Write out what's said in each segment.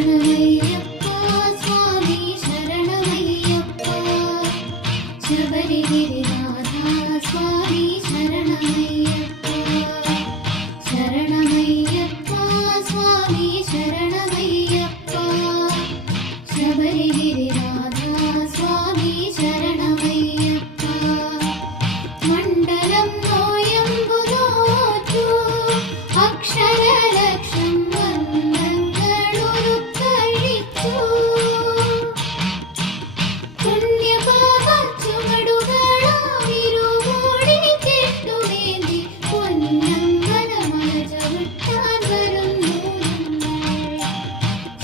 ശരണമയ്യപ്പ സ്വാമി ശരണമയ്യപ്പ ശബരിഗിരിനാഥ സ്വാമി ശരണമയ്യപ്പ ശരണമയ്യപ്പ സ്വാമി ശരണമയ്യപ്പ ശബരിഗിരിനാഥ സ്വാമി ശരണമയ്യപ്പ മണ്ഡലം നോയമ്പു നോറ്റു അക്ഷരലക്ഷം വന്ദങ്ങളുരുക്കഴിച്ചു പുണ്യപാപ ചുവടുകളാമിരുമൂടി കെട്ടുവേന്തി പൊന്നമ്പലമല ചവിട്ടാൻ വരുന്നു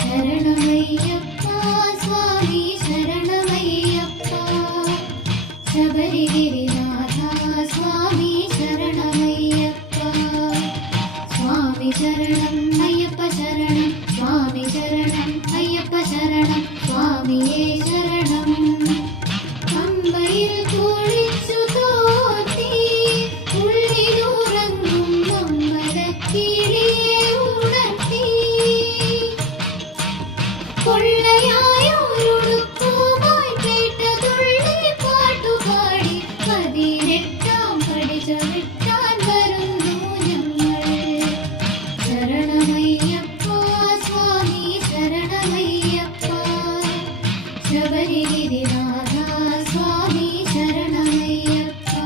ശരണമയ്യപ്പ സ്വാമി ശരണമയ്യപ്പ ശബരിഗിരിനാഥ സ്വാമി ശരണമയ്യപ്പ സ്വാമി ശരണം അയ്യപ്പ ശരണം സ്വാമി ശരണം അയ്യപ്പ ശരണം സ്വാമിയേ ശരണം പമ്പയിൽ കുളിച്ചു തോറ്റി ഉള്ളിലുറങ്ങും അമ്പലക്കിളിയെ ഉണർത്തി കൊള്ളയായൊരുടുപ്പുമായി കേട്ടതുള്ളി പാട്ടുപാടി 18 പടി ചവിട്ടാൻ വരുന്നു ഞങ്ങൾ ശരണമയ്യപ്പ സ്വാമി ശരണമയ്യപ്പ ശബരിഗിരിനാഥ സ്വാമി ശരണമയ്യപ്പ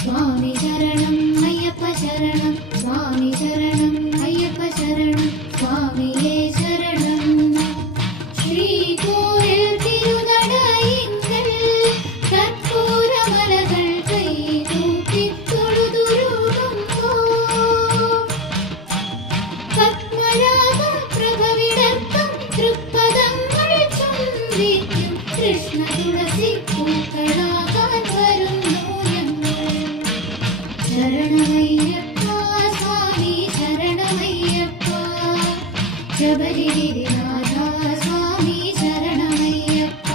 സ്വാമി ശരണം അയ്യപ്പ ശരണം സ്വാമി ശരണം അയ്യപ്പ ശരണം സ്വാമിയേ ശരണം ശ്രീകോവിൽ തിരുനടയിങ്കൽ കർപ്പൂരമലകൾ കൈകൂപ്പി തൊഴുതുരുകുമ്പോൾ പത്മരാഗ പ്രഭവിടർത്തും തൃപ്പദങ്ങൾ ചുംബിക്കും കൃഷ്ണ തുളസി പൂക്കളാകാൻ വരുന്നു ഞങ്ങൾ ശരണമയ്യപ്പ സ്വാമി ശരണമയ്യപ്പ ശബരിഗിരിനാഥ സ്വാമി ശരണമയ്യപ്പ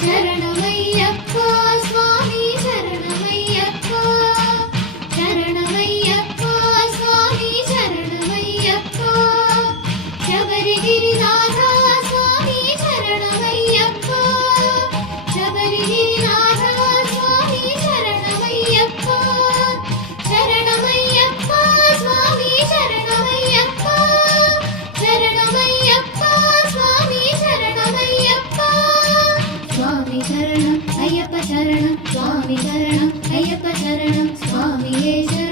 ശരണമയ്യപ്പ സ്വാമി ശരണമയ്യപ്പ ശരണമയ്യപ്പ സ്വാമി ശരണമയ്യപ്പ ശബരിഗിരിനാഥ സ്വാമി ശരണമയ്യപ്പ ശബരിഗിരിനാഥ സ്വാമി ശരണമയ്യപ്പ ശരണമയ്യപ്പ സ്വാമി ശരണമയ്യപ്പ ശരണമയ്യപ്പ സ്വാമി ശരണമയ്യപ്പ സ്വാമി ശരണം അയ്യപ്പ ശരണം സ്വാമി ശരണം അയ്യപ്പ ശരണം സ്വാമിയേ ശരണം